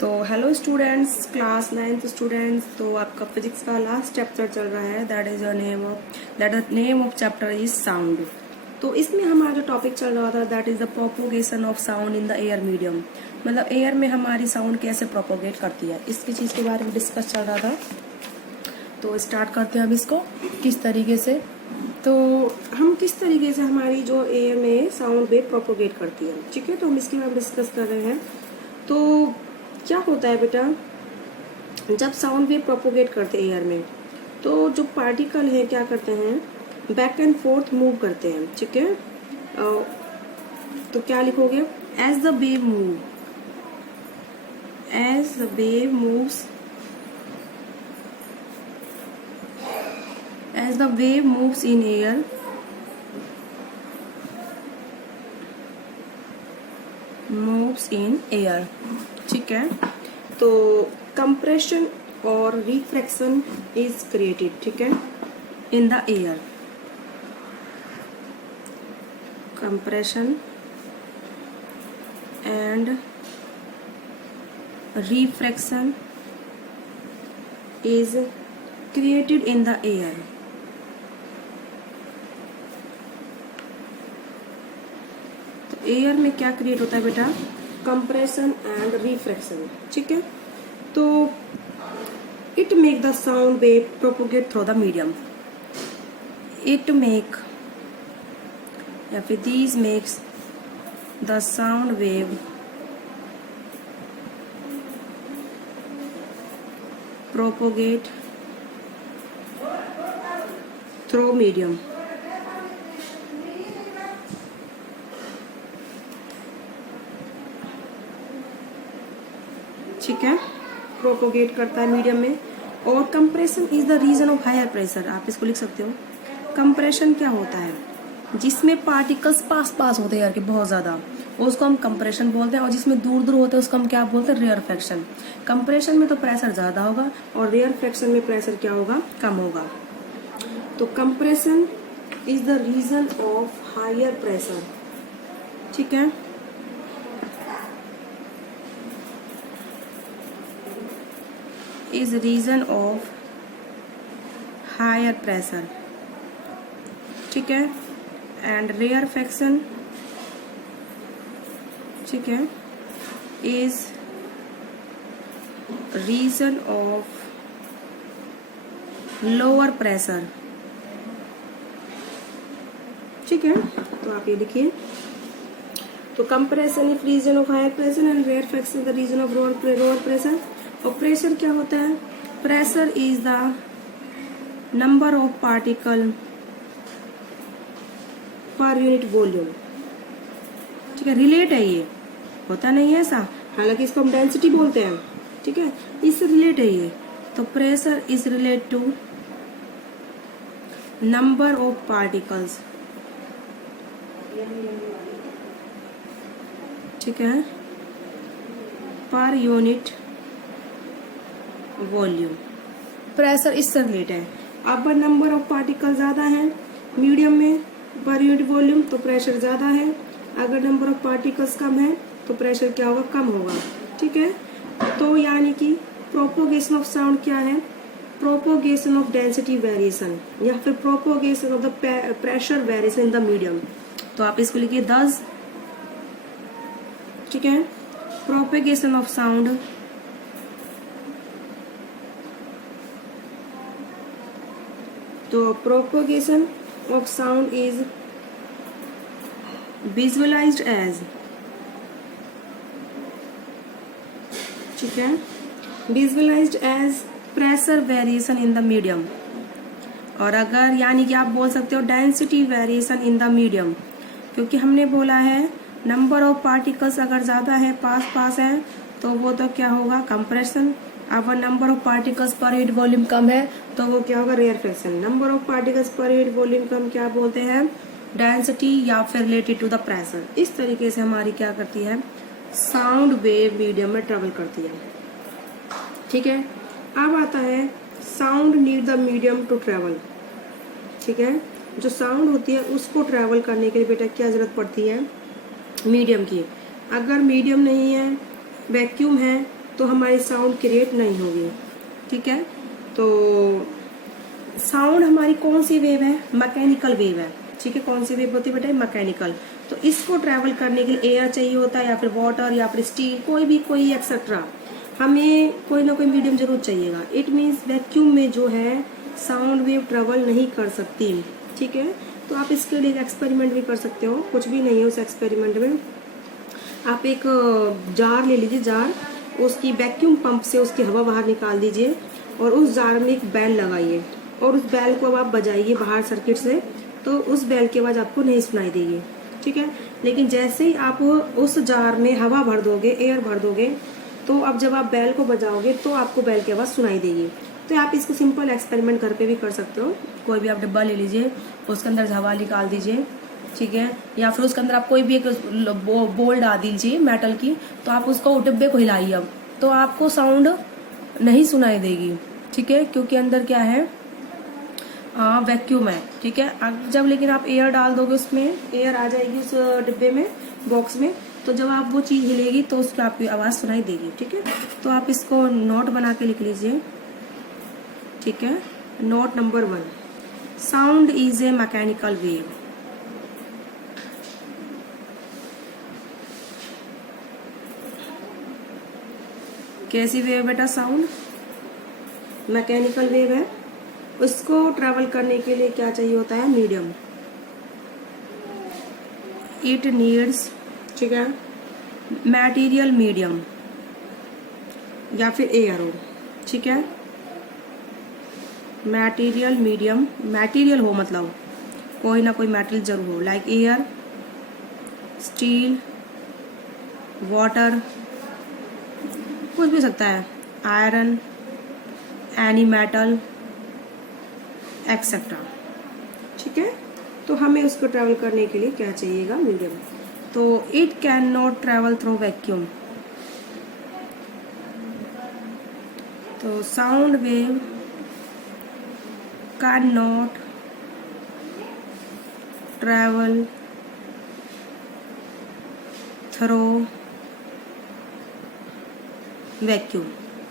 तो hello students, class 9th students. तो आपका फिजिक्स का लास्ट चैप्टर चल रहा है, that name of chapter is sound. तो इसमें हमारा जो टॉपिक चल रहा था that is the propagation of sound in the air medium. मतलब एयर में हमारी साउंड कैसे प्रोपोगेट करती है, इसकी चीज के बारे में डिस्कस चल रहा था। तो स्टार्ट करते हैं अब इसको किस तरीके से। तो हम किस तरीके से हमारी जो एयर में साउंड वेव प्रोपोगेट करती है, ठीक है। तो हम इसके बारे में डिस्कस कर रहे हैं। तो क्या होता है बेटा, जब साउंड वेव प्रोपोगेट करते हैं एयर में, तो जो पार्टिकल है क्या करते हैं, बैक एंड फोर्थ मूव करते हैं, ठीक है। तो क्या लिखोगे, as the wave move, as the wave moves, as the wave moves in air, moves in air, ठीक है। तो कंप्रेशन और रिफ्रैक्शन इज क्रिएटेड, ठीक है, in the air. Compression and refraction is created in the air. तो air में क्या create होता है बेटा, कंप्रेशन एंड रिफ्रैक्शन, ठीक है। तो it make the sound wave propagate through the medium, it make या फिर these makes the sound wave propagate through medium, ठीक है, प्रोपोगेट करता है मीडियम में। और compression is the region of higher pressure, आप इसको लिख सकते हो। कंप्रेशन क्या होता है, जिसमें पार्टिकल्स पास होते हैं एयर के बहुत ज्यादा, उसको हम कंप्रेशन बोलते हैं। और जिसमें दूर दूर होते हैं उसको हम क्या बोलते हैं, रेयरफेक्शन। कंप्रेशन में तो प्रेशर ज्यादा होगा और रेयरफेक्शन में प्रेशर क्या होगा, कम होगा। तो compression is the region of higher pressure, ठीक है। is reason of higher pressure, ठीक है। एंड रेयरफेक्शन, ठीक है, is reason of lower pressure, ठीक है। तो आप ये लिखिए, तो compression is region of higher pressure and rarefaction the region of lower pressure. और प्रेशर क्या होता है, pressure is the number of particle per unit volume, ठीक है। रिलेट है, ये होता नहीं है ऐसा, हालांकि इसको हम डेंसिटी बोलते हैं, ठीक है, इससे रिलेट है ये। तो pressure is relate to number of particles, ठीक है, पर यूनिट वॉल्यूम। प्रेशर इससे रिलेट है। अब नंबर ऑफ पार्टिकल ज्यादा है मीडियम में पर यूनिट वॉल्यूम, तो प्रेशर ज्यादा है। अगर नंबर ऑफ पार्टिकल्स कम है तो प्रेशर क्या होगा, कम होगा, ठीक है। तो यानी कि प्रोपोगेशन ऑफ साउंड क्या है, प्रोपोगेशन ऑफ डेंसिटी वेरिएशन या फिर propagation of the pressure variation in the medium. तो आप इसको लिखिए दस, ठीक है। प्रोपोगेशन ऑफ साउंड तो propagation of sound is visualized as, ठीक है, visualized as pressure variation in the medium. और अगर यानी कि आप बोल सकते हो density variation in the medium, क्योंकि हमने बोला है नंबर ऑफ पार्टिकल्स अगर ज्यादा है, पास है, तो वो तो क्या होगा, कंप्रेशन। अगर number of particles per unit volume कम है तो वो क्या होगा, rarefaction. Number of particles per unit volume कम क्या बोलते हैं, डेंसिटी या फिर रिलेटेड टू द प्रेशर। इस तरीके से हमारी क्या करती है, साउंड वेव मीडियम में ट्रेवल करती है, ठीक है। अब आता है sound need the medium to travel, ठीक है। जो साउंड होती है उसको ट्रेवल करने के लिए बेटा क्या जरूरत पड़ती है, मीडियम की। अगर मीडियम नहीं है, वैक्यूम है, तो हमारी साउंड क्रिएट नहीं होगी। ठीक है, तो साउंड हमारी कौन सी वेव है? मैकेनिकल वेव है। ठीक है, कौन सी वेव होती है बेटा? मैकेनिकल। तो इसको ट्रैवल करने के लिए एयर चाहिए होता है, या फिर वाटर, या फिर स्टील, कोई एक्सेट्रा, हमें कोई ना कोई मीडियम जरूर चाहिएगा। इट मीन्स वैक्यूम में जो है साउंड वेव ट्रेवल नहीं कर सकती। ठीक है, तो आप इसके लिए एक्सपेरिमेंट भी कर सकते हो, कुछ भी नहीं है उस एक्सपेरिमेंट में। आप एक जार ले लीजिए, जार, उसकी वैक्यूम पंप से उसकी हवा बाहर निकाल दीजिए और उस जार में एक बैल लगाइए और उस बैल को अब आप बजाइए बाहर सर्किट से, तो उस बैल की आवाज आपको नहीं सुनाई देगी। ठीक है, लेकिन जैसे ही आप उस जार में हवा भर दोगे, एयर भर दोगे, तो अब जब आप बैल को बजाओगे तो आपको बैल की आवाज सुनाई देगी। तो आप इसको सिंपल एक्सपेरिमेंट घर पे भी कर सकते हो। कोई भी आप डब्बा ले लीजिए, उसके अंदर हवा निकाल दीजिए। ठीक है, या फिर उसके अंदर आप कोई भी एक बोल डाल दीजिए मेटल की, तो आप उसको डिब्बे को हिलाइए अब, तो आपको साउंड नहीं सुनाई देगी। ठीक है, क्योंकि अंदर क्या है? वैक्यूम है। ठीक है, अब जब लेकिन आप एयर डाल दोगे, उसमें एयर आ जाएगी उस डिब्बे में, बॉक्स में, तो जब आप वो चीज हिलेगी तो उसमें आपकी आवाज सुनाई देगी। ठीक है, तो आप इसको नोट बना के लिख लीजिए। ठीक है, note number 1, sound is a mechanical wave. कैसी वेव बेटा? साउंड मैकेनिकल वेव है। उसको ट्रैवल करने के लिए क्या चाहिए होता है? मीडियम। इट नीड्स, ठीक है, मैटीरियल मीडियम, या फिर एयर हो। ठीक है, मैटीरियल मीडियम, मैटीरियल हो मतलब कोई ना कोई मेटल जरूर हो, लाइक एयर, स्टील, वाटर, कुछ भी सकता है, आयरन, एनी मेटल एक्सेट्रा। ठीक है, तो हमें उसको ट्रैवल करने के लिए क्या चाहिएगा? मीडियम। तो it can not travel through vacuum. तो sound wave can not travel through vacuum.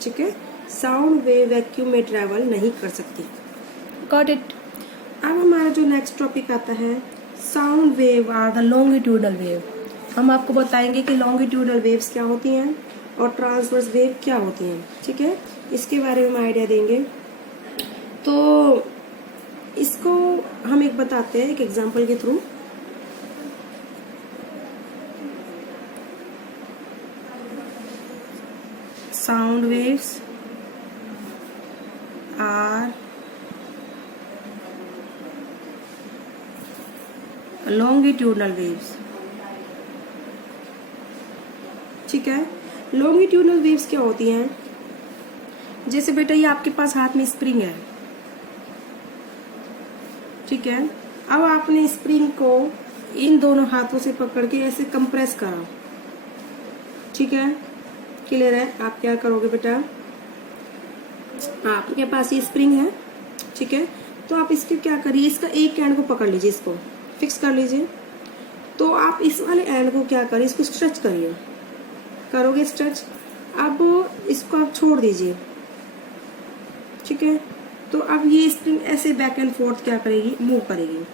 ठीक है, साउंड वेव वैक्यूम में ट्रैवल नहीं कर सकती। Got it. अब हमारा जो नेक्स्ट टॉपिक आता है, sound wave are the longitudinal wave. हम आपको बताएंगे कि लॉन्गिट्यूडनल वेव्स क्या होती हैं और ट्रांसवर्स वेव क्या होती हैं। ठीक है, इसके बारे में हम आइडिया देंगे। तो इसको हम एक बताते हैं एक एग्जांपल के थ्रू। Sound waves are longitudinal waves. ठीक है, लॉन्गिट्यूडनल वेव्स क्या होती हैं? जैसे बेटा ये आपके पास हाथ में स्प्रिंग है। ठीक है, अब आपने स्प्रिंग को इन दोनों हाथों से पकड़ के ऐसे कंप्रेस करा। ठीक है, क्लियर है? आप क्या करोगे बेटा? आपके पास ये स्प्रिंग है। ठीक है, तो आप इसके क्या करिए, इसका एक एंड को पकड़ लीजिए, इसको फिक्स कर लीजिए। तो आप इस वाले एंड को क्या करिए, इसको स्ट्रेच करिए, करोगे स्ट्रेच। अब इसको आप छोड़ दीजिए। ठीक है, तो अब ये स्प्रिंग ऐसे बैक एंड फोर्थ क्या करेगी? मूव करेगी।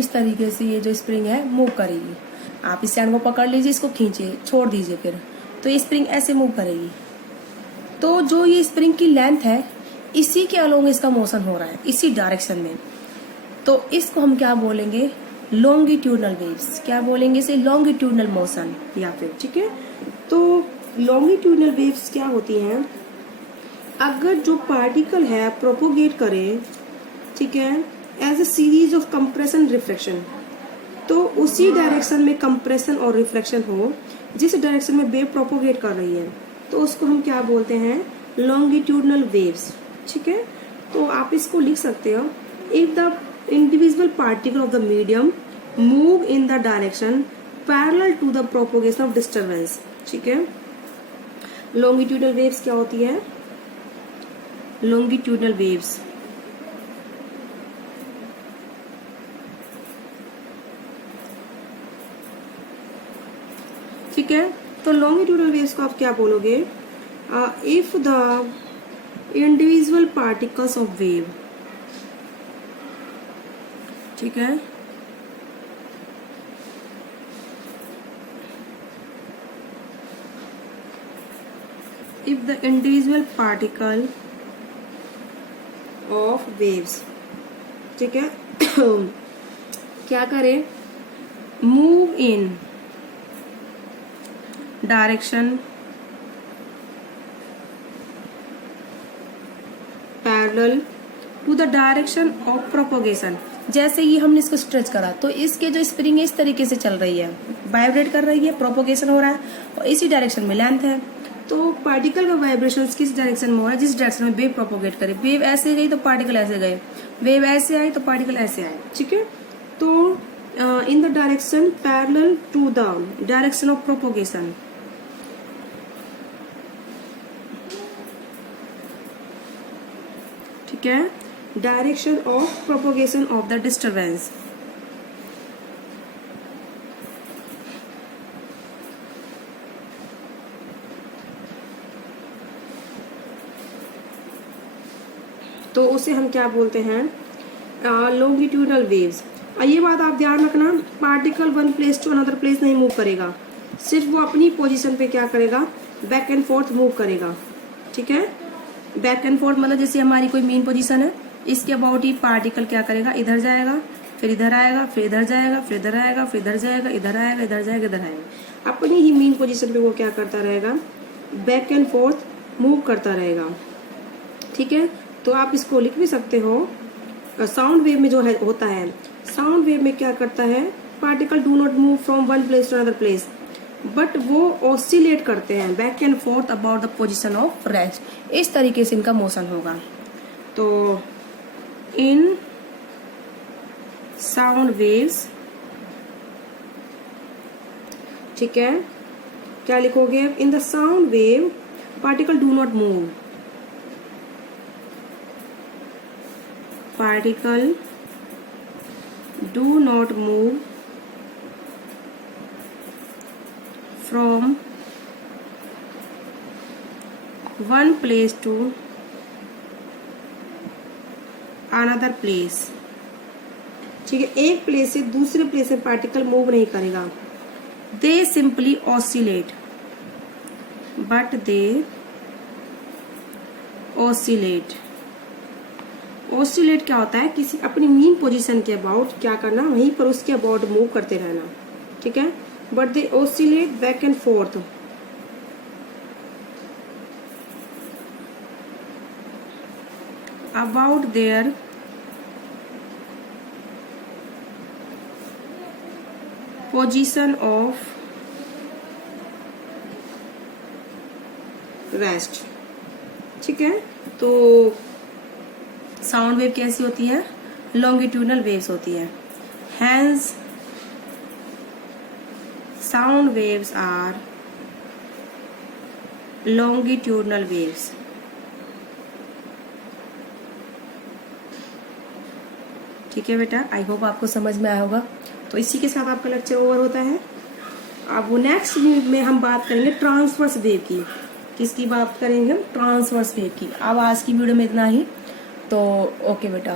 इस तरीके से ये जो स्प्रिंग है मूव करेगी। आप इस एंड को पकड़ लीजिए, इसको खींचिए, छोड़ दीजिए, फिर तो ये स्प्रिंग ऐसे मूव करेगी। तो जो ये स्प्रिंग की लेंथ है, इसी के अलोंग इसका मोशन हो रहा है, इसी डायरेक्शन में। तो इसको हम क्या बोलेंगे? Longitudinal waves. क्या बोलेंगे इसे? लॉन्गिट्यूडनल मोशन या फिर। ठीक है, तो लॉन्गिट्यूडनल वेव्स क्या होती हैं? अगर जो पार्टिकल है प्रोपोगेट करे, ठीक है, as a series of compression reflection, तो उसी डायरेक्शन में कंप्रेशन और रिफ्लेक्शन हो जिस डायरेक्शन में वेव प्रोपोगेट कर रही है, तो उसको हम क्या बोलते हैं? Longitudinal waves. ठीक है, तो आप इसको लिख सकते हो, if the individual particle of the medium move in the direction parallel to the propagation of disturbance। ठीक है, longitudinal waves क्या होती है? longitudinal waves ठीक है, तो लॉन्गिट्यूडल वेव्स को आप क्या बोलोगे? If the individual particles of wave, ठीक है, if the individual particle of waves, ठीक है, क्या करे? Move in direction parallel to the direction of propagation. जैसे ही हमने इसको स्ट्रेच करा तो इसके जो स्प्रिंग है इस तरीके से चल रही है, वाइब्रेट कर रही है, प्रोपोगेशन हो रहा है और इसी डायरेक्शन में लेंथ है। तो पार्टिकल का वाइब्रेशन किस डायरेक्शन में हो रहा है? जिस डायरेक्शन में वेव प्रोपोगेट करे। वेव ऐसे गई तो पार्टिकल ऐसे गए, वेव ऐसे आई तो पार्टिकल ऐसे आए, ठीक है। तो in the direction parallel to the direction of propagation, ठीक है, direction of propagation of the disturbance. तो उसे हम क्या बोलते हैं? Longitudinal waves. ये बात आप ध्यान रखना, particle one place to another place नहीं मूव करेगा, सिर्फ वो अपनी पोजीशन पे क्या करेगा? बैक एंड फोर्थ मूव करेगा, ठीक है। बैक एंड फोर्थ मतलब जैसे हमारी कोई मेन पोजीशन है, इसके अबाउट ही पार्टिकल क्या करेगा? इधर जाएगा, फिर इधर आएगा, फिर इधर जाएगा, फिर इधर आएगा, फिर इधर जाएगा, इधर आएगा, इधर जाएगा, इधर आएगा। अपनी ही मेन पोजीशन पे वो क्या करता रहेगा? बैक एंड फोर्थ मूव करता रहेगा, ठीक है। तो आप इसको लिख भी सकते हो, साउंड वेव में जो है होता है, साउंड वेव में क्या करता है? Particle do not move from one place to another place, but वो ऑसिलेट करते हैं back and forth about the position of rest. इस तरीके से इनका मोशन होगा। तो इन साउंड वेव्स, ठीक है, क्या लिखोगे? In the sound wave particle do not move, particle do not move from one place to another place, ठीक है। एक प्लेस से दूसरे प्लेस में पार्टिकल मूव नहीं करेगा। they simply oscillate, but they oscillate। Oscillate क्या होता है? किसी अपनी मीन पोजीशन के अबाउट क्या करना? वहीं पर उसके अबाउट मूव करते रहना, ठीक है। But they oscillate back and forth, about their position of rest, ठीक है। तो साउंड वेव कैसी होती है? लॉन्गिट्यूडनल वेव्स होती है। Hence sound waves are longitudinal waves. ठीक है बेटा, आई होप आपको समझ में आया होगा। तो इसी के साथ आपका लेक्चर ओवर होता है। अब वो नेक्स्ट में हम बात करेंगे ट्रांसवर्स वेव की। किसकी बात करेंगे हम? ट्रांसवर्स वेव की। अब आज की वीडियो में इतना ही। तो ओके बेटा।